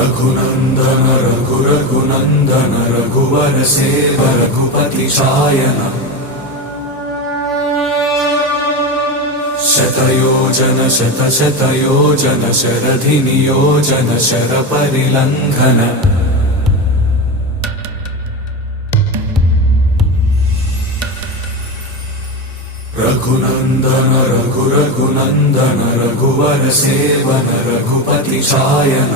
रघुनंदन रघुनंदन रघुवर save Raghupati चायन शतयोजन शतशतयोजन शरधि नियोजन sir परिलंघन Raghunandan Raghunandan रघुवर seven Raghupati चायन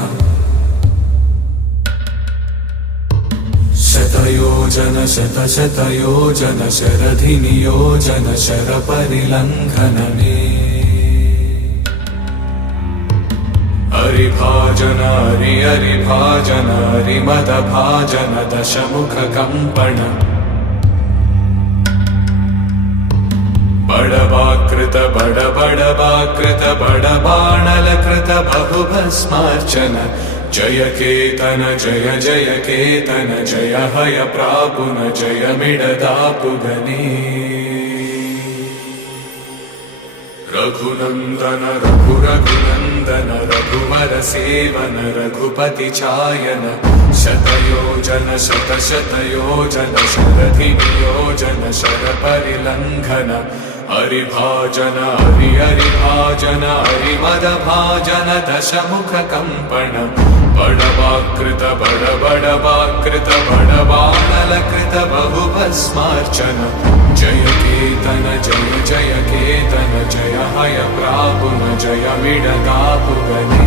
शतयोजन शतशतयोजन शरधि नियोजन sir परिलंघन हरिभाजन हरिभाजन हरिमद भाजन दशमुख कंपन बड़वाकृत बड़बाकृत बड़बाणलकृत बहुभस्मार्चन जय केतन जय जय केतन जय हय प्रापुन जय मिडदापुगनी रघुनंदन रघुनंदन रघुवर सेवन रघुपति चायन शतयोजन शतशतयोजन शरधि नियोजन शर परिलंघन हरिभाजन हरिभाजन हरिमद भाजन दशमुख कंपन बड़वाकृत बड़बाकृत बड़बाणलकृत बहुभस्मार्चन जय केतन जय जय केतन जय हय प्रापुन जय मिडदापुगनी